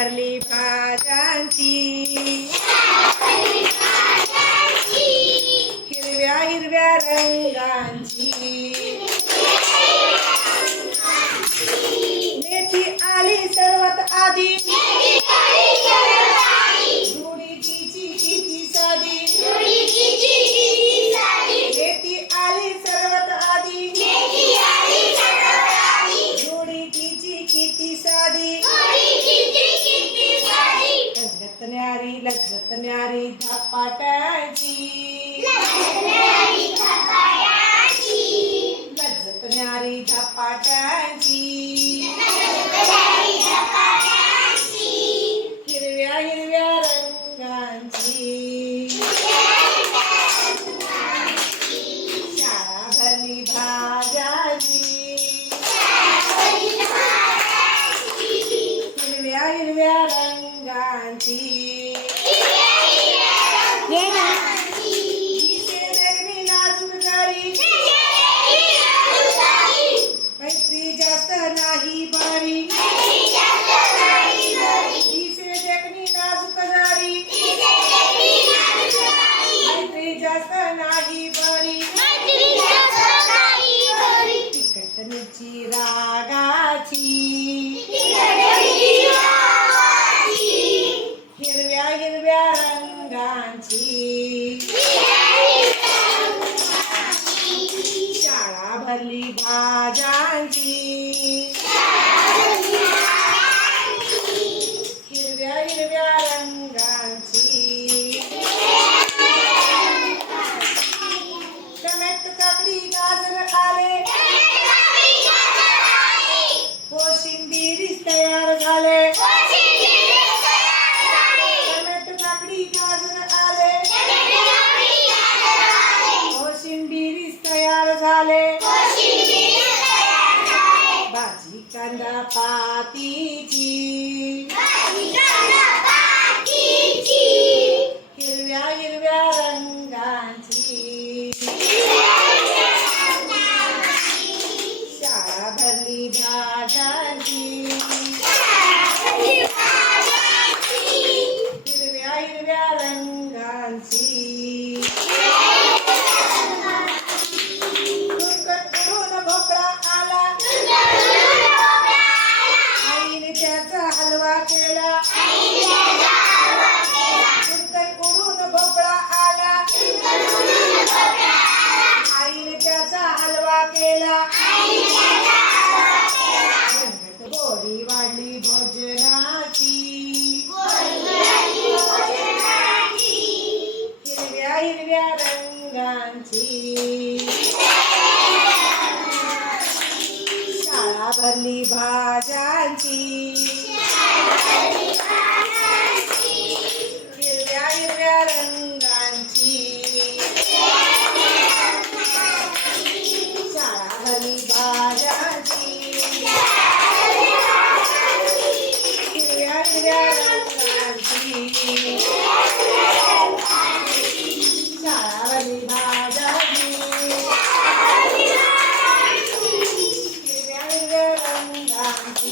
भरली भाज्यांची, हिरव्या हिरव्या रंगांची. मेथी आली सर्वात आधी, जुडी तिची किती साधी. मेथी आली सर्वात आधी, जुडी तिची किती साधी. लज्जत न्यारी धपाट्याची, लज्जत न्यारी धपाट्याची. हिरव्या हिरव्या रंगांची, शाळा भरली भाज्याची, हिरव्या हिरव्या रंगांची. देखणी नाजूक जारी, मैत्री जास्त नाही बारी. दिसे देखणी नाजूक जारी, मैत्री जास्त नाही बारी. तिखट मिरची रागाची, हिरव्या हिरव्या रंगांची. शाळा भरली भाज्यांची, हिरव्या हिरव्या रंगांची. टोमॅटो काकडी गाजर आले, कोशिंबीर तयार झाले. टोमॅटो काकडी गाजर आले, कोशिंबीर तयार झाले. भाजी कांदा पातीची, हिरव्या हिरव्या रंगांची. शाळा भरली भाज्यांची, हिरव्या हिरव्या रंगांची. उडून भोपळा आला, आईने त्याचा हलवा केला. उडून भोपळा आला, आईने त्याचा हलवा केला. गोडी वाढली भोजनाची, हिरव्या हिरव्या रंगांची. शाळा भरली भाज्यांची, हिरव्या हिरव्या रंगांची. शाळा भरली भाज्यांची, हिरव्या हिरव्या रंगांची. शाळा भरली भाज्यांची, हिरव्या हिरव्या रंगांची.